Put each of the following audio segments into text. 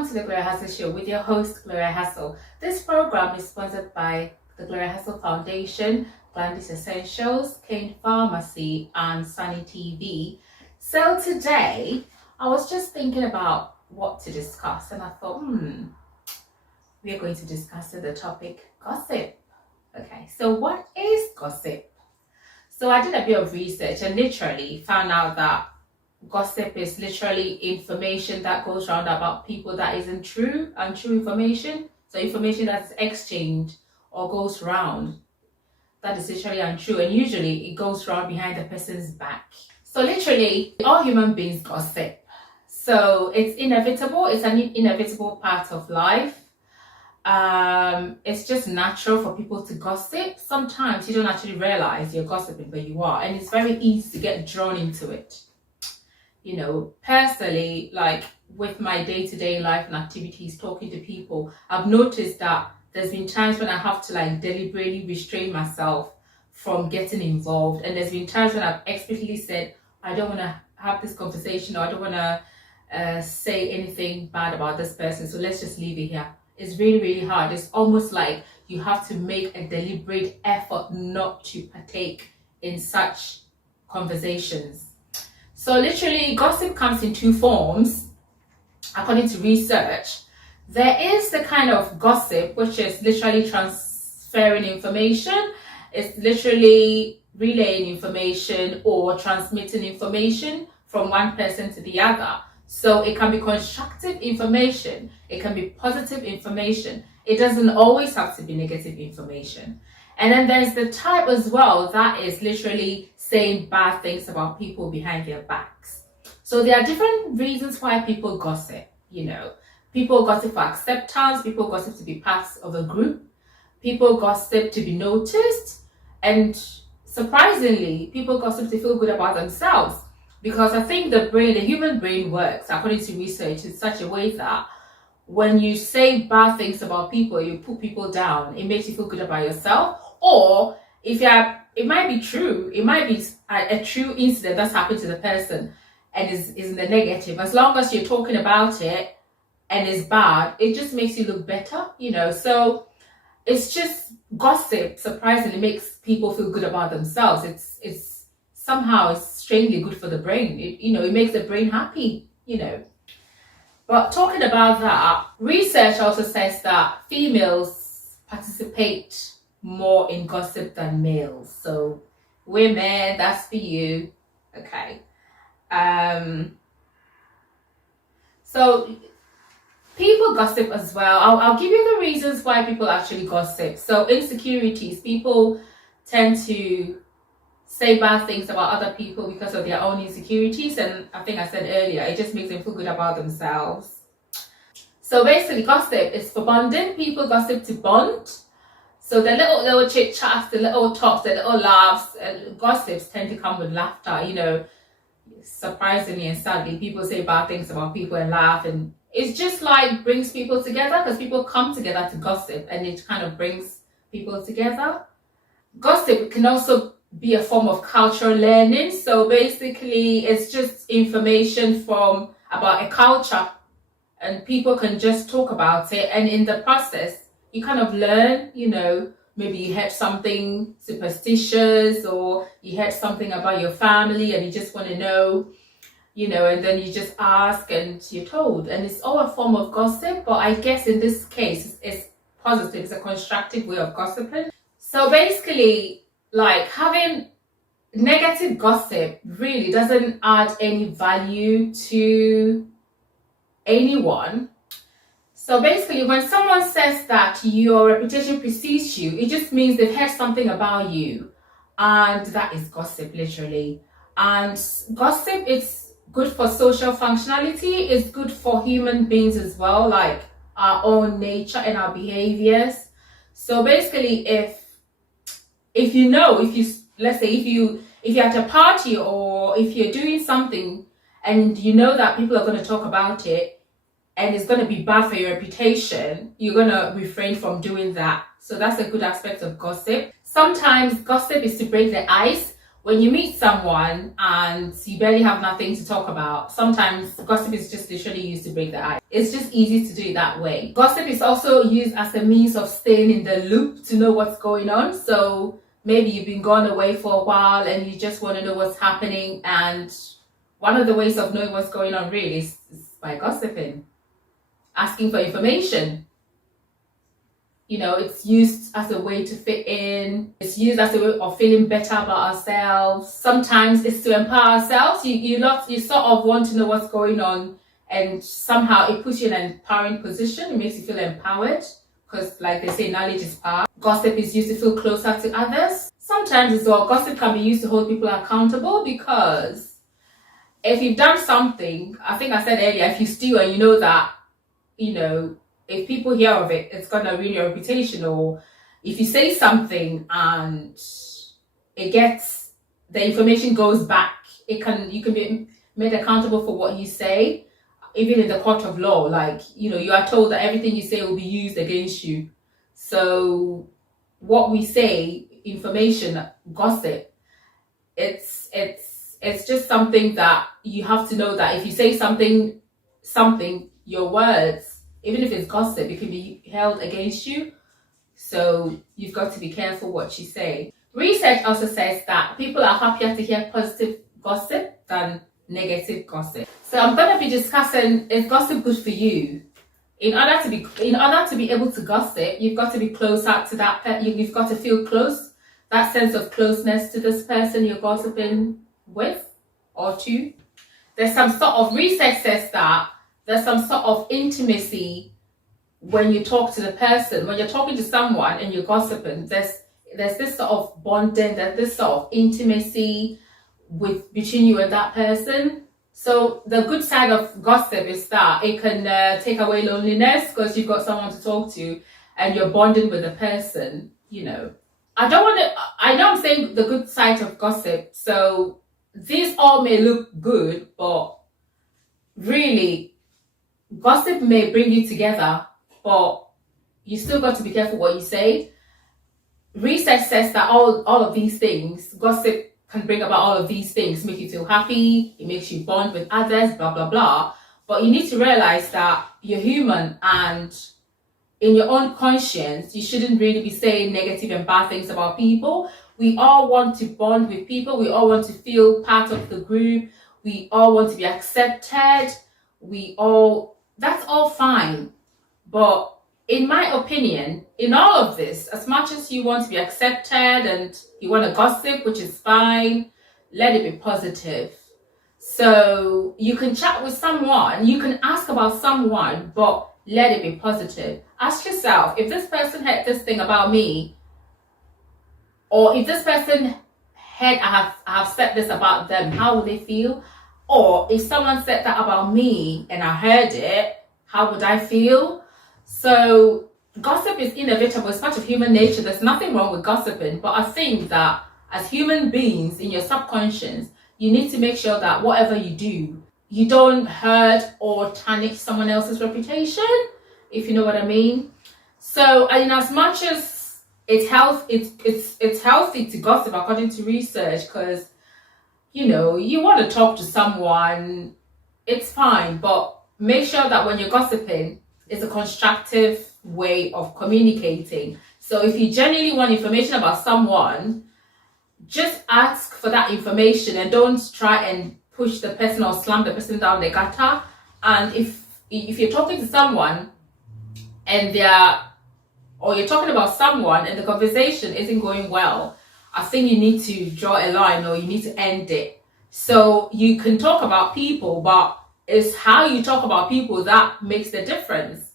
Welcome to the Gloria Hassall Show with your host, Gloria Hassall. This program is sponsored by the Gloria Hassall Foundation, Glandis Essentials, Kane Pharmacy, and Sunny TV. So today, I was just thinking about what to discuss, and I thought, we are going to discuss the topic gossip. Okay, so what is gossip? So I did a bit of research and literally found out that gossip is literally information that goes around about people that isn't true, untrue information. So information that's exchanged or goes round that is literally untrue, and usually it goes around behind the person's back. So literally all human beings gossip. So it's inevitable, it's an inevitable part of life. It's just natural for people to gossip. Sometimes you don't actually realize you're gossiping, but you are, and it's very easy to get drawn into it. You know, personally, like with my day-to-day life and activities, talking to people, I've noticed that there's been times when I have to like deliberately restrain myself from getting involved, and there's been times when I've explicitly said, I don't want to have this conversation, or I don't want to say anything bad about this person, so let's just leave it here. It's really, really hard. It's almost like you have to make a deliberate effort not to partake in such conversations. So literally, gossip comes in two forms, according to research. There is the kind of gossip which is literally transferring information. It's literally relaying information or transmitting information from one person to the other. So it can be constructive information, it can be positive information. It doesn't always have to be negative information. And then there's the type as well that is literally saying bad things about people behind their backs. So there are different reasons why people gossip. You know, people gossip for acceptance, people gossip to be part of a group, people gossip to be noticed, and surprisingly, people gossip to feel good about themselves. Because I think the human brain works, according to research, in such a way that when you say bad things about people, you put people down, it makes you feel good about yourself. Or if it might be true, it might be a true incident that's happened to the person and is in the negative. As long as you're talking about it and it's bad, it just makes you look better, you know. So it's just gossip, surprisingly, makes people feel good about themselves. It's somehow it's strangely good for the brain. It makes the brain happy, you know. But talking about that, research also says that females participate more in gossip than males. So women, that's for you. Okay. So people gossip as well. I'll give you the reasons why people actually gossip. So insecurities, people tend to say bad things about other people because of their own insecurities, and I think I said earlier, it just makes them feel good about themselves. So basically, gossip is for bonding. People gossip to bond. So the little chit chats, the little talks, the little laughs, gossips tend to come with laughter. You know, surprisingly and sadly, people say bad things about people and laugh, and it's just like brings people together because people come together to gossip, and it kind of brings people together. Gossip can also be a form of cultural learning. So basically, it's just information about a culture, and people can just talk about it, and in the process you kind of learn, you know, maybe you heard something superstitious, or you heard something about your family and you just want to know, you know, and then you just ask and you're told, and it's all a form of gossip. But I guess in this case it's positive, it's a constructive way of gossiping. So basically, like, having negative gossip really doesn't add any value to anyone. So basically, when someone says that your reputation precedes you, it just means they've heard something about you, and that is gossip, literally. And gossip is good for social functionality, it's good for human beings as well, like our own nature and our behaviors. So basically, if you're at a party, or if you're doing something and you know that people are going to talk about it and it's going to be bad for your reputation, you're going to refrain from doing that. So that's a good aspect of gossip. Sometimes gossip is to break the ice. when you meet someone and you barely have nothing to talk about, sometimes gossip is just literally used to break the ice. It's just easy to do it that way. Gossip is also used as a means of staying in the loop to know what's going on. So maybe you've been gone away for a while and you just want to know what's happening. And one of the ways of knowing what's going on really is by gossiping, asking for information. You know, it's used as a way to fit in. It's used as a way of feeling better about ourselves. Sometimes it's to empower ourselves. You sort of want to know what's going on, and somehow it puts you in an empowering position. It makes you feel empowered because, like they say, knowledge is power. Gossip is used to feel closer to others. Sometimes as well, gossip can be used to hold people accountable, because if you've done something, I think I said earlier, if you steal and you know that, you know, if people hear of it, it's gonna ruin your reputation. Or if you say something and the information goes back, you can be made accountable for what you say, even in the court of law. Like, you know, you are told that everything you say will be used against you. So what we say, information, gossip, it's just something that you have to know, that if you say something, your words, even if it's gossip, it can be held against you. So you've got to be careful what you say. Research also says that people are happier to hear positive gossip than negative gossip. So I'm going to be discussing, is gossip good for you? In order to be able to gossip, you've got to be closer to that person. You've got to feel close, that sense of closeness to this person you're gossiping with or to. There's some sort of research says that there's some sort of intimacy when you talk to the person. When you're talking to someone and you're gossiping, there's this sort of bonding, there's this sort of intimacy between you and that person. So the good side of gossip is that it can take away loneliness, because you've got someone to talk to and you're bonding with the person, you know. I know I'm saying the good side of gossip, so these all may look good, but really, gossip may bring you together, but you still got to be careful what you say. Research says that all of these things, gossip can bring about all of these things, make you feel happy, it makes you bond with others, blah, blah, blah. But you need to realize that you're human, and in your own conscience, you shouldn't really be saying negative and bad things about people. We all want to bond with people. We all want to feel part of the group. We all want to be accepted. That's all fine. But in my opinion, in all of this, as much as you want to be accepted and you want to gossip, which is fine, let it be positive. So you can chat with someone, you can ask about someone, but let it be positive. Ask yourself, if this person heard this thing about me, or if this person heard I have said this about them, how would they feel? Or if someone said that about me and I heard it, how would I feel? So gossip is inevitable. It's part of human nature. There's nothing wrong with gossiping. But I think that as human beings, in your subconscious, you need to make sure that whatever you do, you don't hurt or tarnish someone else's reputation, if you know what I mean. So in as much as it's healthy to gossip according to research, because you know, you want to talk to someone, it's fine, but make sure that when you're gossiping, it's a constructive way of communicating. So if you genuinely want information about someone, just ask for that information and don't try and push the person or slam the person down the gutter. And if you're talking to someone and you're talking about someone and the conversation isn't going well, I think you need to draw a line, or you need to end it. So you can talk about people, but it's how you talk about people that makes the difference.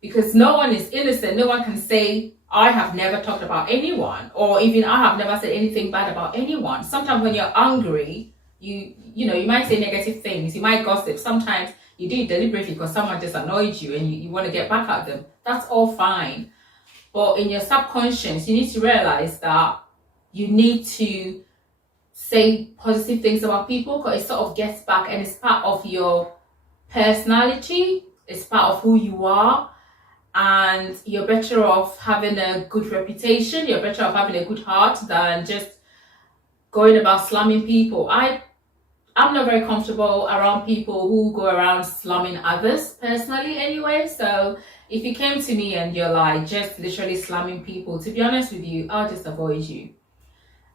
Because no one is innocent. No one can say, I have never talked about anyone, or even I have never said anything bad about anyone. Sometimes when you're angry, you might say negative things, you might gossip. Sometimes you do it deliberately because someone just annoyed you and you want to get back at them. That's all fine. But in your subconscious, you need to realize that you need to say positive things about people, because it sort of gets back and it's part of your personality. It's part of who you are. And you're better off having a good reputation. You're better off having a good heart than just going about slamming people. I'm not very comfortable around people who go around slamming others personally anyway. So if you came to me and you're like just literally slamming people, to be honest with you, I'll just avoid you.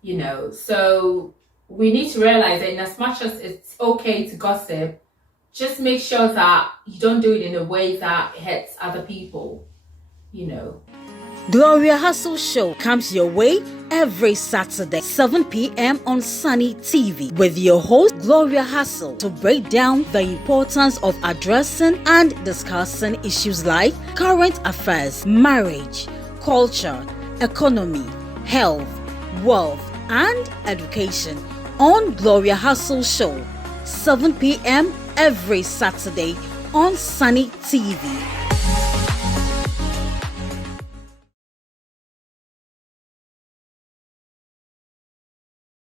You know, so we need to realize that in as much as it's okay to gossip, just make sure that you don't do it in a way that hurts other people, you know. Gloria Hustle Show comes your way every Saturday, 7 p.m. on Sunny TV with your host, Gloria Hassall, to break down the importance of addressing and discussing issues like current affairs, marriage, culture, economy, health, wealth, and education on Gloria Hustle Show, 7 p.m. every Saturday on Sunny TV.